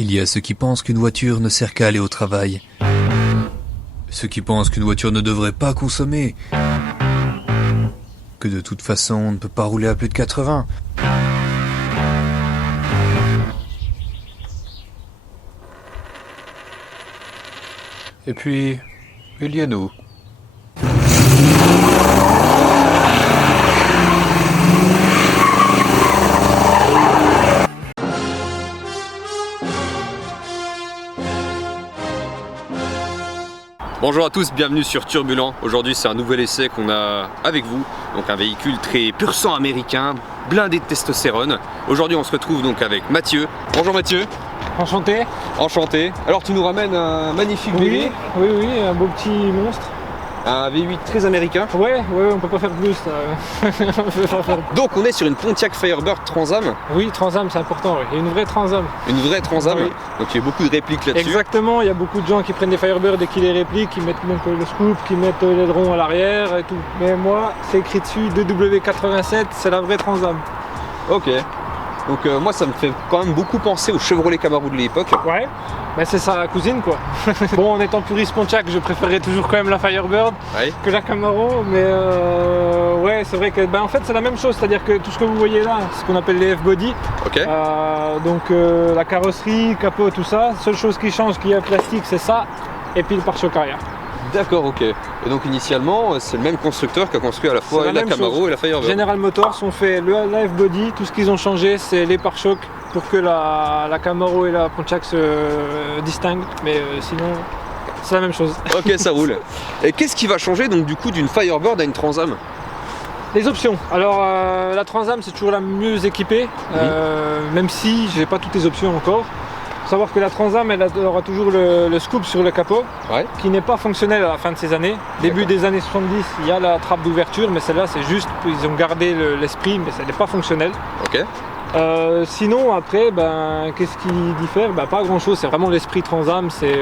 Il y a ceux qui pensent qu'une voiture ne sert qu'à aller au travail. Ceux qui pensent qu'une voiture ne devrait pas consommer. Que de toute façon, on ne peut pas rouler à plus de 80. Et puis, il y a nous. Bonjour à tous, bienvenue sur Turbulent. Aujourd'hui c'est un nouvel essai qu'on a avec vous. Donc un véhicule très pur sang américain, blindé de testostérone. Aujourd'hui on se retrouve donc avec Mathieu. Bonjour Mathieu. Enchanté. Enchanté. Alors tu nous ramènes un magnifique bébé. Oui, un beau petit monstre. Un V8 très américain. Ouais, on peut pas faire plus. Donc on est sur une Pontiac Firebird Trans-Am. Oui, Trans-Am c'est important, oui. Il y a une vraie Trans-Am. Une vraie Trans-Am. Oui. Donc il y a beaucoup de répliques là-dessus. Exactement, il y a beaucoup de gens qui prennent des Firebird et qui les répliquent, qui mettent même le scoop, qui mettent l'aileron à l'arrière et tout. Mais moi, c'est écrit dessus 2W87, c'est la vraie Trans-Am. Ok. Donc moi ça me fait quand même beaucoup penser au Chevrolet Camaro de l'époque. Ouais, bah c'est sa cousine quoi. Bon, en étant puriste Pontiac, je préférais toujours quand même la Firebird que la Camaro, mais ouais, c'est vrai que en fait c'est la même chose, c'est-à-dire que tout ce que vous voyez là, c'est ce qu'on appelle les F-body. Ok. Donc la carrosserie, capot, tout ça, seule chose qui change, qui est plastique, c'est ça, et puis le pare-choc arrière. D'accord, ok. Et donc initialement, c'est le même constructeur qui a construit à la fois la Camaro et la Firebird. General Motors ont fait la F-body, tout ce qu'ils ont changé, c'est les pare-chocs pour que la Camaro et la Pontiac se distinguent, mais sinon, c'est la même chose. Ok, ça roule. Et qu'est-ce qui va changer donc du coup d'une Firebird à une Trans-Am? Les options. Alors la Trans-Am c'est toujours la mieux équipée, même si j'ai pas toutes les options encore. Il faut savoir que la Trans-Am elle aura toujours le scoop sur le capot, qui n'est pas fonctionnel à la fin de ces années. Début des années 70, il y a la trappe d'ouverture, mais celle-là c'est juste, ils ont gardé l'esprit, mais ça n'est pas fonctionnel. Ok. Sinon après, qu'est-ce qui diffère? Pas grand chose, c'est vraiment l'esprit Trans-Am, c'est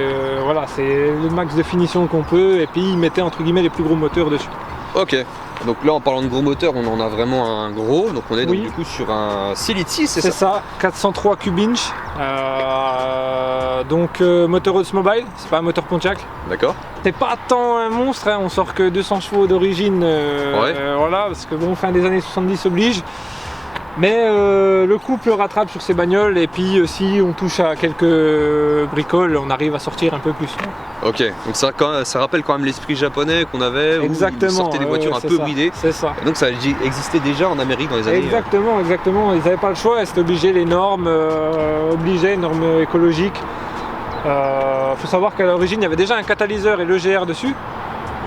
c'est le max de finition qu'on peut, et puis ils mettaient entre guillemets les plus gros moteurs dessus. Ok. Donc là en parlant de gros moteurs, on en a vraiment un gros, donc on est donc, du coup sur un 6 litres 6, c'est ça? C'est ça, 403 cube-inch, moteur Oldsmobile, c'est pas un moteur Pontiac. D'accord. C'est pas tant un monstre, on sort que 200 chevaux d'origine, parce que bon, fin des années 70 oblige. Mais le couple rattrape sur ces bagnoles, et puis si on touche à quelques bricoles, on arrive à sortir un peu plus. Ok, donc ça rappelle quand même l'esprit japonais qu'on avait, exactement, où ils sortaient des voitures un peu bridées. C'est ça. Et donc ça existait déjà en Amérique dans les années... Exactement, ils n'avaient pas le choix, c'était obligé, les normes normes écologiques. Faut savoir qu'à l'origine, il y avait déjà un catalyseur et l'EGR dessus.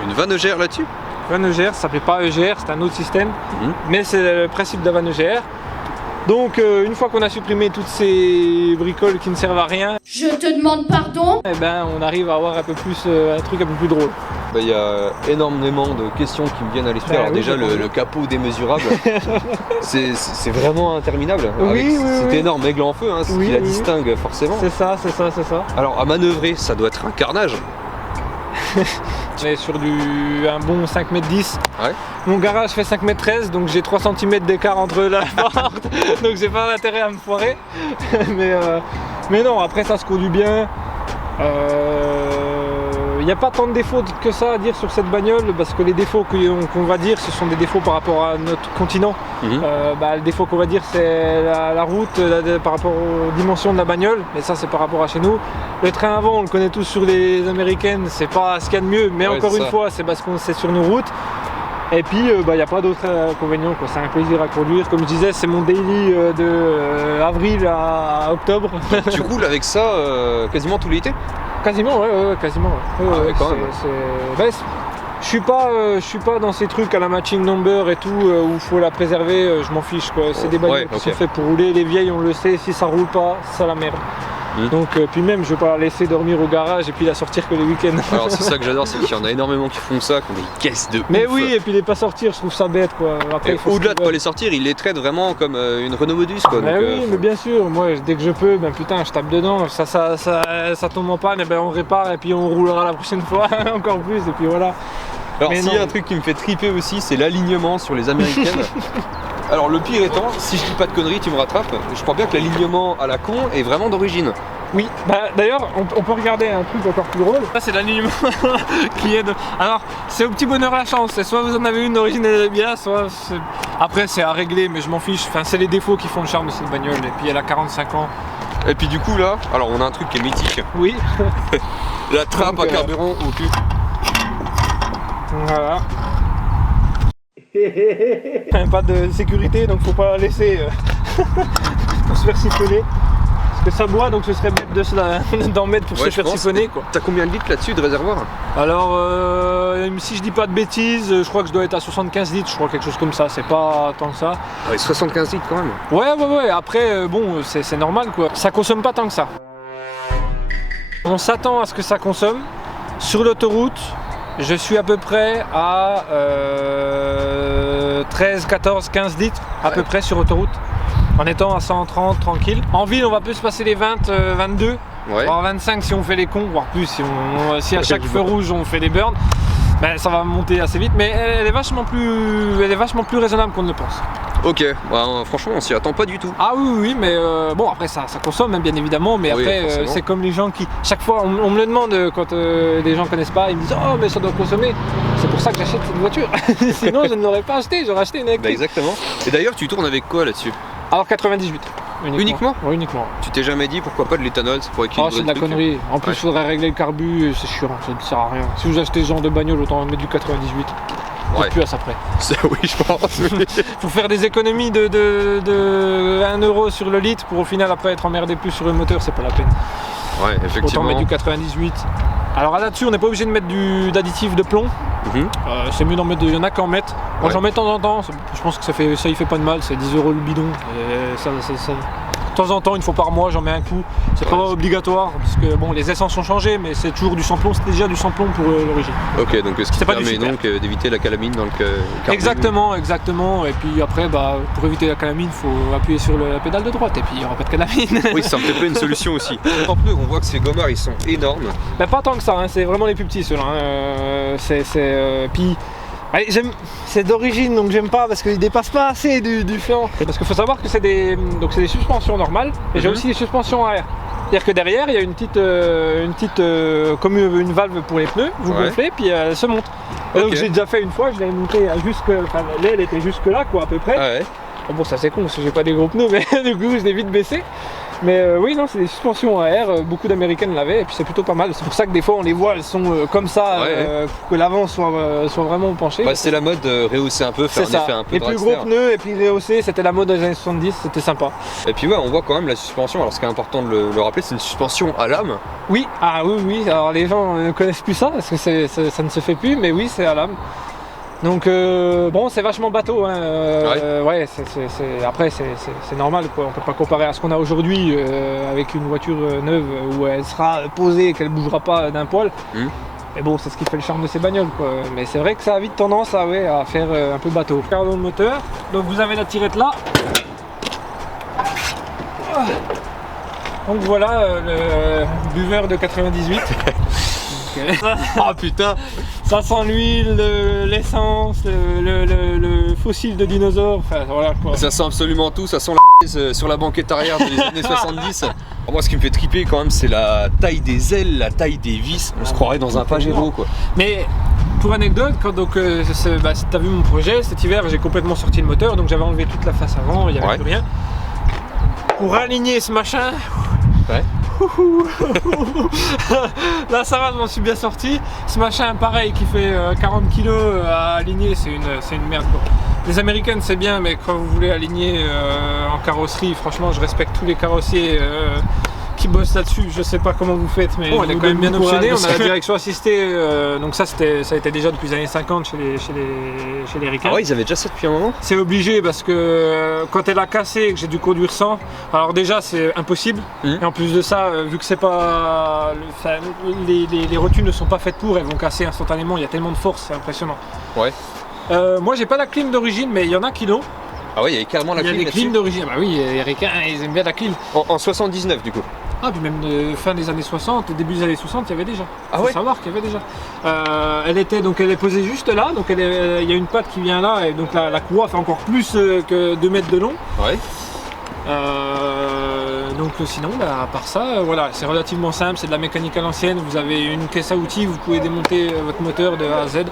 Une vanne EGR là-dessus? Van EGR, ça s'appelait pas EGR, c'était un autre système, mais c'est le principe de la vanne EGR. Donc une fois qu'on a supprimé toutes ces bricoles qui ne servent à rien, je te demande pardon, on arrive à avoir un peu plus un truc un peu plus drôle. Il y a énormément de questions qui me viennent à l'esprit. Alors déjà le capot démesurable, c'est vraiment interminable. C'est énorme, aigle en feu, c'est ce qui la distingue forcément. C'est ça. Alors à manœuvrer, ça doit être un carnage. On est sur un bon 5m10. Ouais. Mon garage fait 5m13, donc j'ai 3 cm d'écart entre la porte, donc j'ai pas d'intérêt à me foirer. mais non, après ça se conduit bien. Il n'y a pas tant de défauts que ça à dire sur cette bagnole, parce que les défauts qu'on va dire, ce sont des défauts par rapport à notre continent. Le défaut qu'on va dire, c'est la route par rapport aux dimensions de la bagnole, mais ça c'est par rapport à chez nous. Le train avant, on le connaît tous sur les américaines, c'est pas ce qu'il y a de mieux, mais encore une fois, c'est parce qu'on c'est sur nos routes. Et puis il n'y a pas d'autres inconvénients, c'est un plaisir à conduire. Comme je disais, c'est mon daily de avril à octobre. Tu roules avec ça quasiment tout l'été? Quasiment, quasiment. Quand même. Je suis pas dans ces trucs à la matching number et tout où il faut la préserver, je m'en fiche quoi. C'est des bagnoles qui sont faites pour rouler, les vieilles on le sait, si ça roule pas, ça la merde. Donc puis même je vais pas la laisser dormir au garage et puis la sortir que les week-ends. Alors c'est ça que j'adore, c'est qu'il y en a énormément qui font ça, qui ont des caisses de Mais ouf. oui, et puis les pas sortir, je trouve ça bête quoi. Au-delà de pas les sortir, ils les traitent vraiment comme une Renault Modus quoi. Mais bien sûr, moi dès que je peux, putain je tape dedans, ça tombe en panne, et on répare et puis on roulera la prochaine fois encore plus et puis voilà. Alors s'il y a un truc qui me fait triper aussi, c'est l'alignement sur les américaines. Alors le pire étant, si je dis pas de conneries, tu me rattrapes, je crois bien que l'alignement à la con est vraiment d'origine. Oui, bah, d'ailleurs, on peut regarder un truc encore plus drôle. Ça, c'est l'alignement qui est de... Alors, c'est au petit bonheur la chance. C'est soit vous en avez une d'origine bien, soit... Après, c'est à régler, mais je m'en fiche. Enfin, c'est les défauts qui font le charme de cette bagnole. Et puis, elle a 45 ans. Et puis du coup, là, alors on a un truc qui est mythique. Oui. La trappe à carburant au cul. Voilà. Pas de sécurité, donc faut pas la laisser pour se faire siphonner. Parce que ça boit, donc ce serait bête d'en mettre pour se faire siphonner, quoi. T'as combien de litres là-dessus de réservoir? Alors, si je dis pas de bêtises, je crois que je dois être à 75 litres, je crois, quelque chose comme ça. C'est pas tant que ça. Ah ouais, 75 litres quand même. Ouais. Après, bon, c'est normal, quoi. Ça consomme pas tant que ça. On s'attend à ce que ça consomme. Sur l'autoroute, je suis à peu près à 13, 14, 15 litres à peu près sur autoroute, en étant à 130 tranquille. En ville, on va plus se passer les 20, 22, voire 25 si on fait les cons, voire plus si à chaque feu rouge on fait des burns. Ben, ça va monter assez vite, mais elle est vachement plus raisonnable qu'on ne le pense. Ok, bah, franchement on s'y attend pas du tout. Ah oui, mais bon après ça consomme hein, bien évidemment, mais après c'est comme les gens qui, chaque fois on me le demande quand les gens connaissent pas, ils me disent oh mais ça doit consommer, c'est pour ça que j'achète cette voiture, sinon je ne l'aurais pas acheté, j'aurais acheté une électrique. Bah exactement, et d'ailleurs tu tournes avec quoi là-dessus? Alors 98. Uniquement? Oui, uniquement. Tu t'es jamais dit pourquoi pas de l'éthanol, c'est pour équilibrer? Oh, c'est de la connerie. En plus, il faudrait régler le carbu, c'est chiant, ça ne sert à rien. Si vous achetez ce genre de bagnole, autant mettre du 98. Plus à ça près. Oui, je pense. Faut faire des économies de 1 euro sur le litre pour au final après être emmerdé plus sur le moteur, c'est pas la peine. Ouais, effectivement. Autant mettre du 98. Alors là-dessus, on n'est pas obligé de mettre d'additif de plomb. C'est mieux d'en mettre, il y en a qui en mettent. Moi j'en mets de temps en temps, je pense que ça il fait pas de mal, c'est 10 euros le bidon. Et ça. De temps en temps, une fois par mois, j'en mets un coup. C'est pas obligatoire parce que bon, les essences ont changé, mais c'est toujours du sans-plomb, c'était déjà du sans-plomb pour l'origine. Ok, donc ce qui permet donc d'éviter la calamine dans le carbu. Exactement. Et puis après, pour éviter la calamine, il faut appuyer sur la pédale de droite et puis il n'y aura pas de calamine. Oui, ça me fait pas une solution aussi. En plus, on voit que ces gommards, ils sont énormes. Bah, pas tant que ça, hein, c'est vraiment les plus petits ceux-là. Puis c'est d'origine, donc j'aime pas parce qu'ils dépassent pas assez du flanc. Parce qu'il faut savoir que c'est des suspensions normales, et j'ai aussi des suspensions à air. C'est-à-dire que derrière il y a une petite comme une valve pour les pneus, vous gonflez puis elle se monte. Donc j'ai déjà fait une fois, je l'avais montée l'aile était jusque là quoi à peu près. Bon ça c'est con parce que j'ai pas des gros pneus, mais du coup je l'ai vite baissé. Mais oui, non, c'est des suspensions à air, beaucoup d'américaines l'avaient et puis c'est plutôt pas mal. C'est pour ça que des fois on les voit, elles sont comme ça pour que l'avant soit vraiment penché. Bah, c'est la mode rehausser un peu, faire un effet un peu les plus gros pneus et puis rehausser, c'était la mode des années 70, c'était sympa. Et puis on voit quand même la suspension, alors ce qui est important de le rappeler, c'est une suspension à lame. Oui, oui, alors les gens ne connaissent plus ça parce que ça ne se fait plus, mais oui, c'est à lame. Donc bon, c'est vachement bateau, hein. Après c'est normal quoi. On peut pas comparer à ce qu'on a aujourd'hui avec une voiture neuve où elle sera posée et qu'elle bougera pas d'un poil. Mais bon, c'est ce qui fait le charme de ces bagnoles quoi. Mais c'est vrai que ça a vite tendance à faire un peu bateau. Regardons le moteur. Donc vous avez la tirette là. Donc voilà le buveur de 98. Ah putain, ça sent l'huile, l'essence, le fossile de dinosaure, enfin voilà quoi. Ça sent absolument tout, ça sent la sur la banquette arrière des années 70. Moi ce qui me fait triper quand même c'est la taille des ailes, la taille des vis, on se croirait dans un Pajero quoi. Mais pour anecdote, quand si t'as vu mon projet, cet hiver j'ai complètement sorti le moteur, donc j'avais enlevé toute la face avant, il n'y avait plus rien. Pour aligner ce machin, là ça va, je m'en suis bien sorti. Ce machin pareil qui fait 40 kg à aligner, c'est une merde quoi. Les américaines c'est bien, mais quand vous voulez aligner en carrosserie, franchement je respecte tous les carrossiers qui bossent là-dessus. Je sais pas comment vous faites, mais bon, elle est quand même bien optionnée. On a la direction assistée, donc ça a été déjà depuis les années 50 chez les ricains. Ah ouais, ils avaient déjà ça depuis un moment. C'est obligé parce que quand elle a cassé et que j'ai dû conduire sans, alors déjà c'est impossible. Et en plus de ça, vu que c'est pas, les rotules ne sont pas faites pour, elles vont casser instantanément. Il y a tellement de force, c'est impressionnant. Moi j'ai pas la clim d'origine, mais il y en a qui l'ont. Ah ouais, il y avait carrément la clim. Il y a des clims d'origine. Bah oui, les ricains ils aiment bien la clim. En 79 du coup. Ah, puis même fin des années 60, début des années 60, il y avait déjà. Ah ouais. Faut savoir qu'il y avait déjà. Elle est posée juste là, donc il y a une patte qui vient là, et donc la courroie fait encore plus que 2 mètres de long. donc sinon, à part ça, voilà, c'est relativement simple, c'est de la mécanique à l'ancienne. Vous avez une caisse à outils, vous pouvez démonter votre moteur de A à Z.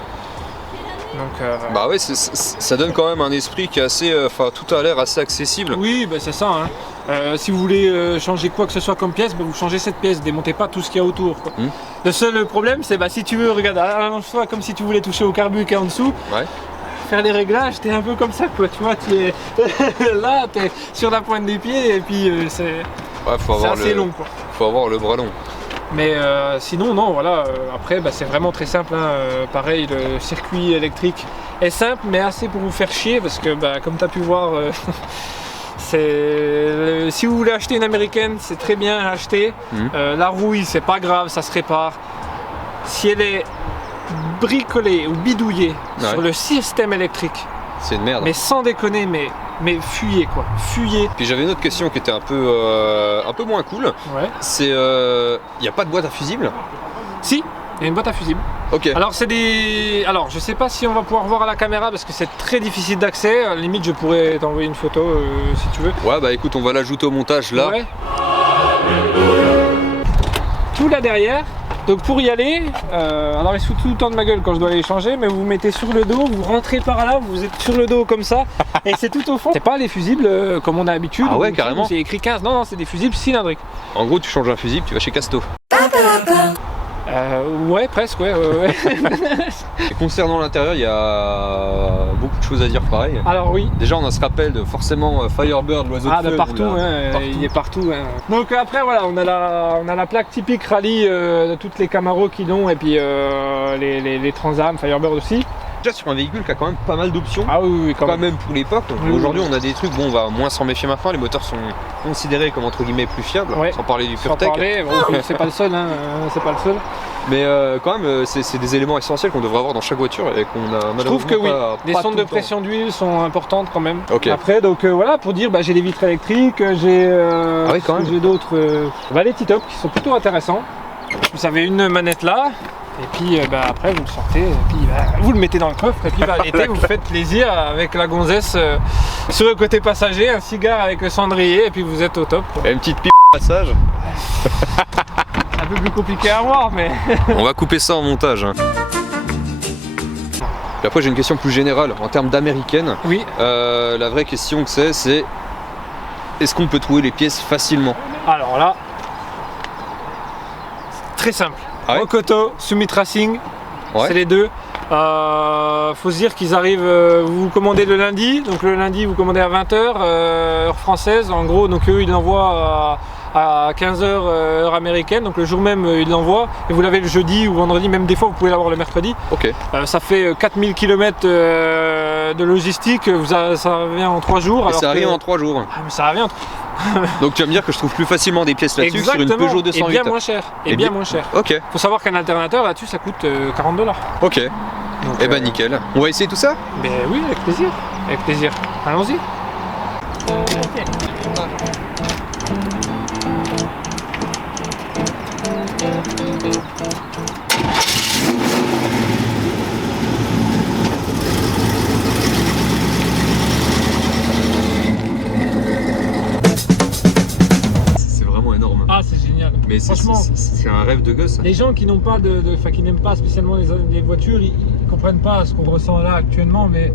Donc, Bah ouais, ça donne quand même un esprit qui est assez, tout a l'air assez accessible. Oui, bah c'est ça. Hein. Si vous voulez changer quoi que ce soit comme pièce, bah vous changez cette pièce, démontez pas tout ce qu'il y a autour. Quoi. Le seul problème, c'est si tu veux, regarde, allonge-toi comme si tu voulais toucher au carbu qui est en dessous. Ouais. Faire les réglages, t'es un peu comme ça, quoi. Tu vois, là, t'es sur la pointe des pieds et puis c'est assez long, quoi. Faut avoir le bras long. Mais sinon, non, voilà. Après, c'est vraiment très simple. Hein. Pareil, le circuit électrique est simple, mais assez pour vous faire chier parce que, comme tu as pu voir, si vous voulez acheter une américaine, c'est très bien à acheter. La rouille, c'est pas grave, ça se répare. Si elle est bricolée ou bidouillée sur le système électrique, c'est une merde. Mais sans déconner, mais fuyez quoi, fuyez. Puis j'avais une autre question qui était un peu moins cool. Ouais. C'est, il n'y a pas de boîte à fusibles? Si, il y a une boîte à fusibles. Ok. Alors je sais pas si on va pouvoir voir à la caméra parce que c'est très difficile d'accès. À la limite, je pourrais t'envoyer une photo si tu veux. Ouais, bah écoute, on va l'ajouter au montage là. Ouais. Tout là derrière. Donc pour y aller, alors il se fout tout le temps de ma gueule quand je dois aller changer, mais vous vous mettez sur le dos, vous rentrez par là, vous êtes sur le dos comme ça, et c'est tout au fond. C'est pas les fusibles comme on a l'habitude. Ah ouais, carrément. C'est écrit 15, non, c'est des fusibles cylindriques. En gros, tu changes un fusible, tu vas chez Casto. Ouais, presque, ouais. Et concernant l'intérieur, il y a beaucoup de choses à dire pareil. Alors oui. Déjà, on se rappelle de forcément Firebird, l'oiseau de feu. Partout, il est partout. Hein. Donc après, voilà, on a la plaque typique rallye de toutes les Camaro qui l'ont, et puis les Trans Am, Firebird aussi. Déjà sur un véhicule qui a quand même pas mal d'options. Ah oui, quand même. Même pour l'époque. Oui, aujourd'hui, on a des trucs, on va moins s'en méfier maintenant. Les moteurs sont considérés comme entre guillemets plus fiables, sans parler du PureTech. C'est pas le seul, hein, c'est pas le seul. Mais quand même, c'est des éléments essentiels qu'on devrait avoir dans chaque voiture et qu'on a malheureusement. Je trouve que oui, les sondes de temps. pression d'huile sont importantes quand même. Okay. Après, donc voilà, pour dire, j'ai les vitres électriques, j'ai d'autres les T-Top qui sont plutôt intéressants. Vous avez une manette là. Et puis après vous le sortez, et puis vous le mettez dans le coffre, et puis l'été vous faites plaisir avec la gonzesse sur le côté passager, un cigare avec le cendrier, et puis vous êtes au top. Quoi. Et une petite pipe passage. C'est un peu plus compliqué à voir, mais... On va couper ça en montage. Hein. Et après j'ai une question plus générale, en termes d'américaine. Oui. La vraie question que c'est est-ce qu'on peut trouver les pièces facilement? Alors là, très simple. Rokoto, Summit Racing, c'est les deux. Faut se dire qu'ils arrivent, vous commandez le lundi, donc le lundi vous commandez à 20h, heure française, en gros, donc eux ils l'envoient à 15h heure américaine, donc le jour même ils l'envoient, et vous l'avez le jeudi ou vendredi, même des fois vous pouvez l'avoir le mercredi. Ok. Ça fait 4000 km de logistique, ça revient en 3 jours. Et ça arrive en 3 jours. Ah, mais ça revient. Donc tu vas me dire que je trouve plus facilement des pièces là-dessus sur une Peugeot 208. Et bien moins cher. Moins cher. Ok. Faut savoir qu'un alternateur là-dessus ça coûte $40. Ok. Et nickel. On va essayer tout ça? Ben oui, avec plaisir. Avec plaisir. Allons-y. Ah, c'est génial. Mais franchement, c'est un rêve de gosse. Les gens qui n'ont pas qui n'aiment pas spécialement les voitures, ils comprennent pas ce qu'on ressent là actuellement, mais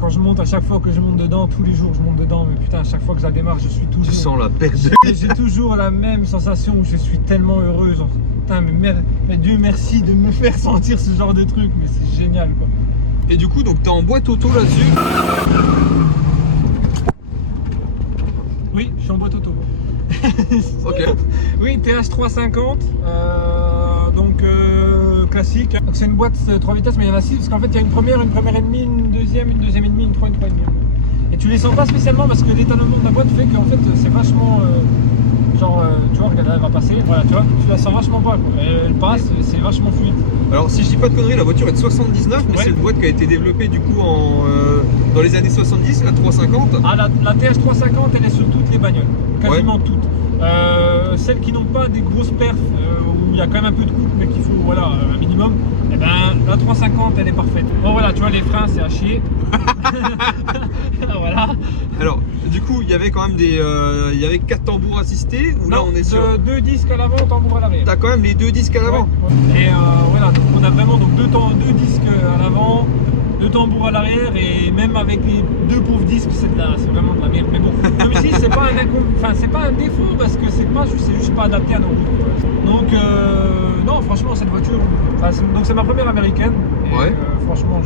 quand je monte, à chaque fois que je monte dedans, tous les jours je monte dedans, mais putain, à chaque fois que ça démarre, je suis toujours... Tu sens la perte de... J'ai toujours la même sensation où je suis tellement heureux, genre, putain, mais Dieu merci de me faire sentir ce genre de truc, mais c'est génial, quoi. Et du coup, donc t'es en boîte auto là-dessus? Oui, je suis en boîte auto. Ok. Oui, TH350, classique. Donc c'est une boîte 3 vitesses, mais il y en a 6 parce qu'en fait il y a une première et demie, une deuxième et demie, une 3 et demie. Et tu les sens pas spécialement parce que l'étalonnement de la boîte fait qu'en fait c'est vachement tu vois, voir qu'elle va passer. Voilà, tu vois, tu la sens vachement pas, quoi. Elle passe, c'est vachement fluide. Alors si je dis pas de conneries, la voiture est de 79, mais c'est une boîte qui a été développée du coup dans les années 70, la 350. Ah, la TS350, elle est sur toutes les bagnoles, quasiment toutes. Celles qui n'ont pas des grosses perfs, où il y a quand même un peu de coupe, mais qu'il faut voilà, un minimum, et ben la 350 elle est parfaite. Bon voilà, tu vois, les freins c'est à chier. Voilà. Alors du coup il y avait quand même il y avait 4 tambours assistés, ou là on est sur 2 disques à l'avant, tambour à l'arrière. T'as quand même les 2 disques à l'avant. Ouais. Et voilà, donc on a vraiment donc deux disques à l'avant, 2 tambours à l'arrière, et même avec les 2 pauvres disques, c'est vraiment de la merde. Mais bon, comme ici, c'est pas un défaut, parce que c'est juste pas adapté à nos routes. Donc non, franchement cette voiture, donc c'est ma première américaine. Et, ouais. Franchement,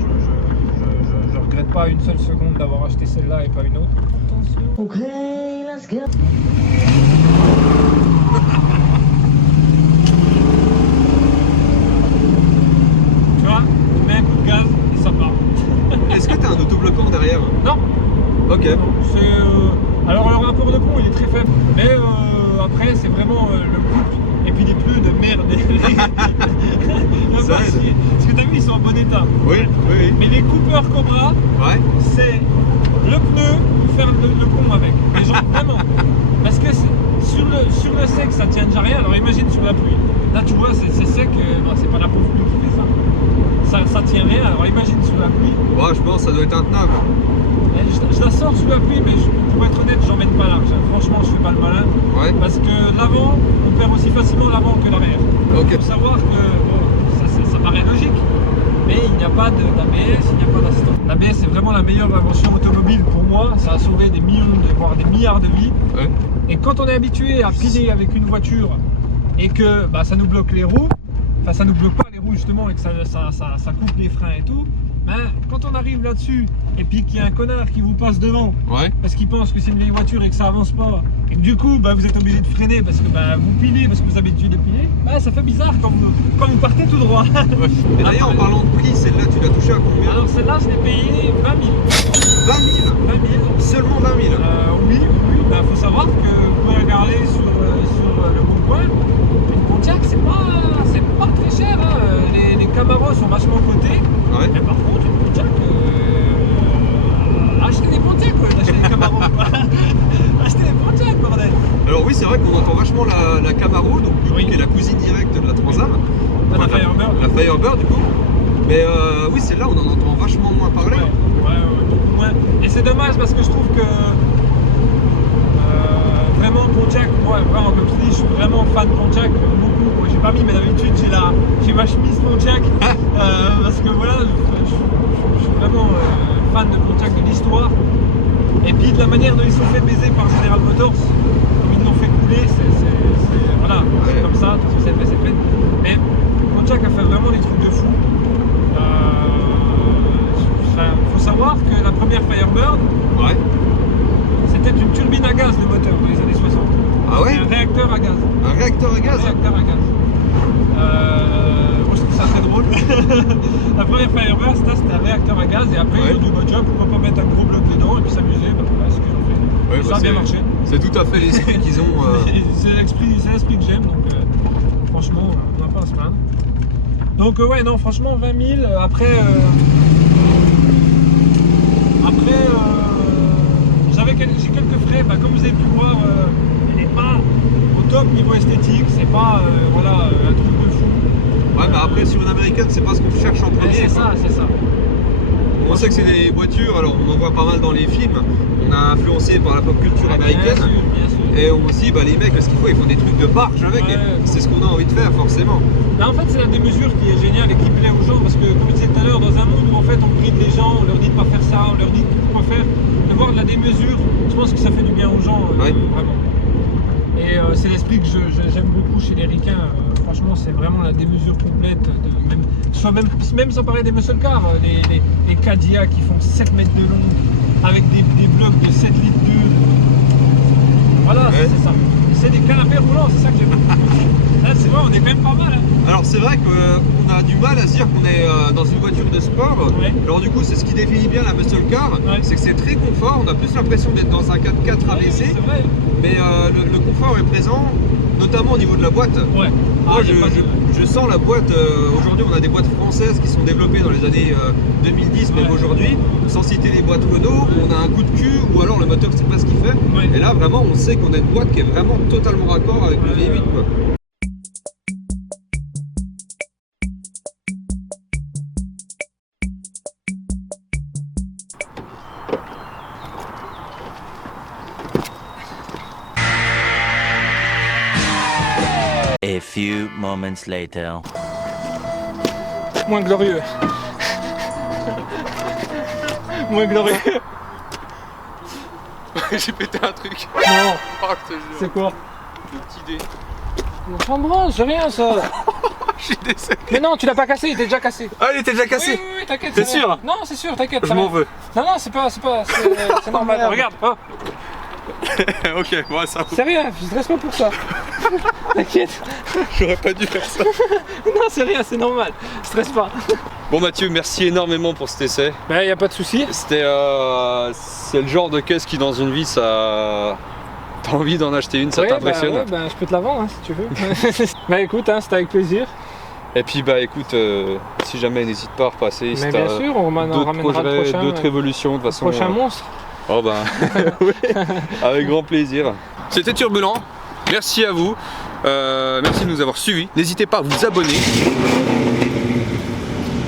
je regrette pas une seule seconde d'avoir acheté celle-là et pas une autre. Attention. Ok, let's go. Tu vois, on met un coup de gaz et ça part. Est-ce que t'as un autobloquant derrière? Non. Ok. Alors le rapport de pont il est très faible, mais après c'est vraiment le couple et puis des pneus de merde. Ça aide. Parce que t'as vu, ils sont en bon état. Oui, oui. Mais les Cooper Cobra, Ouais. c'est le pneu pour faire le pont avec. Mais genre vraiment. Parce que sur le sec ça tient déjà rien, alors imagine sur la pluie. Là tu vois c'est sec, c'est pas la pauvre pluie qui fait ça. Ça tient rien, alors imagine sur la pluie. Ouais, je pense que ça doit être intenable. Je la sors sous la pluie, mais pour être honnête, j'emmène pas large. Franchement, je fais pas le malin. Ouais. Parce que l'avant, on perd aussi facilement l'avant que l'arrière. Ok. Il faut savoir que bon, ça paraît logique, mais il n'y a pas d'ABS, il n'y a pas d'assistant. L'ABS, c'est vraiment la meilleure invention automobile pour moi. Ça a sauvé des millions, voire des milliards de vies. Ouais. Et quand on est habitué à piler avec une voiture et que ça nous bloque les roues, enfin ça nous bloque pas les roues justement, et que ça coupe les freins et tout, quand on arrive là-dessus et puis qu'il y a un connard qui vous passe devant, Ouais. parce qu'il pense que c'est une vieille voiture et que ça avance pas, et que du coup vous êtes obligé de freiner parce que vous pilez, parce que vous avez l'habitude de piler, ça fait bizarre quand vous partez tout droit. Ouais. Et d'ailleurs, en parlant de prix, celle-là tu l'as touchée à combien? Alors celle-là je l'ai payée 20 000. 20 000. 20 000. Seulement 20 000. Oui, faut savoir que vous pouvez regarder sur le bon coin, une Pontiac c'est pas très cher, hein. Les Camaro sont vachement cotés, Ouais. mais par contre une Pontiac, achetez des Pontiac, achetez des Camaro. Achetez des Pontiac, bordel. Alors oui, c'est vrai qu'on entend vachement la Camaro, donc du coup, Oui. qui est la cousine directe de la Transam. La Firebird. La Firebird du coup. Mais oui, celle-là on en entend vachement moins parler. Ouais, beaucoup moins. Et c'est dommage parce que je trouve que vraiment Pontiac, moi vraiment comme je dis, je suis vraiment fan de Pontiac, beaucoup. Moi, j'ai pas mis, mais d'habitude j'ai ma chemise Pontiac parce que voilà, je suis vraiment fan de Pontiac, de l'histoire. Et puis de la manière dont ils sont fait baiser par General Motors, comme ils l'ont fait couler, voilà, c'est comme ça, tout ce que c'est fait. Mais Pontiac a fait vraiment des trucs de fou. Faut savoir que la première Firebird, Ouais. c'était une turbine à gaz, le moteur, dans les années 60. Ah ouais? Un réacteur à gaz. Un réacteur à gaz? Réacteur à gaz. Moi je trouve ça très drôle. La première Firebird, c'était un réacteur à gaz, et après ils ont dit bah tiens, pourquoi pas mettre un gros bloc dedans et puis s'amuser, voilà ce qu'ils ont fait. Ouais, Et ça a bien marché. C'est tout à fait l'esprit qu'ils ont. C'est l'esprit que j'aime, donc franchement, on va pas se plaindre. Donc ouais, non, franchement 20 000, après j'ai quelques frais, comme vous avez pu voir, elle n'est pas au top niveau esthétique, c'est pas un truc de fou. Ouais, mais après sur une américaine, c'est pas ce qu'on cherche en premier. C'est ça. On sait que c'est des voitures, alors on en voit pas mal dans les films, on a influencé par la pop culture américaine. Bien sûr. Et on se dit, les mecs, ce qu'il faut, ils font des trucs de barge avec, Ouais. et c'est ce qu'on a envie de faire forcément. Là, en fait, c'est la démesure qui est géniale et qui plaît aux gens, parce que comme je disais tout à l'heure, dans un monde où en fait on bride les gens, on leur dit de pas faire ça, on leur dit quoi faire, de voir de la démesure, je pense que ça fait du bien aux gens, Ouais. vraiment. Et c'est l'esprit que j'aime beaucoup chez les ricains. Franchement, c'est vraiment la démesure complète, même sans parler des muscle cars, les Cadillac qui font 7 mètres de long, avec des blocs de 7 litres d'huile. Voilà, Ouais. c'est ça. Et c'est des canapés roulants, c'est ça que j'aime beaucoup. Là, c'est vrai, on est quand même pas mal. Hein. Alors c'est vrai qu'on a du mal à se dire qu'on est dans une voiture de sport. Ouais. Alors du coup, c'est ce qui définit bien la muscle car, Ouais. c'est que c'est très confort, on a plus l'impression d'être dans un 4x4 Oui, abaissé, c'est vrai. mais le confort est présent, notamment au niveau de la boîte. Ouais. Moi, je sens la boîte. Aujourd'hui, on a des boîtes françaises qui sont développées dans les années 2010, même aujourd'hui. Sans citer les boîtes Renault, on a un coup de cul ou alors le moteur ne sait pas ce qu'il fait. Ouais. Et là, vraiment, on sait qu'on a une boîte qui est vraiment totalement raccord avec le V8, quoi. A few moments later. Moins glorieux. Moins glorieux. J'ai pété un truc. Non, Oh, je te jure. c'est quoi? Une petite idée. On s'en branle, c'est rien ça. Je suis désolé. Mais non, tu l'as pas cassé, il était déjà cassé. Ah, il était déjà cassé. Oui, t'inquiète. T'es c'est sûr? rien. Non, c'est sûr, t'inquiète. Je ça m'en va. veux. Non, c'est normal. merde. Regarde, oh, Ok, ouais, ça. c'est rien, je stresse pas pour ça. T'inquiète. J'aurais pas dû faire ça. Non, c'est rien, c'est normal. Stresse pas. Bon, Mathieu, merci énormément pour cet essai. Bah, y a pas de souci. C'était, c'est le genre de caisse qui, dans une vie, ça. T'as envie d'en acheter une, ça Ouais, t'impressionne. Bah, je peux te la vendre hein, si tu veux. Bah écoute, hein, c'était avec plaisir. Et puis, bah écoute, si jamais, n'hésite pas à repasser. Si Mais t'as bien sûr, on ramènera le prochain. d'autres évolutions, de toute façon. Prochain monstre. Oh ben, oui, avec grand plaisir. C'était Turbulent, merci à vous, merci de nous avoir suivis. N'hésitez pas à vous abonner.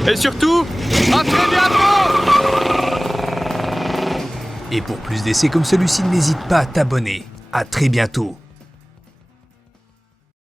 Et surtout, à très bientôt! Et pour plus d'essais comme celui-ci, n'hésite pas à t'abonner. À très bientôt.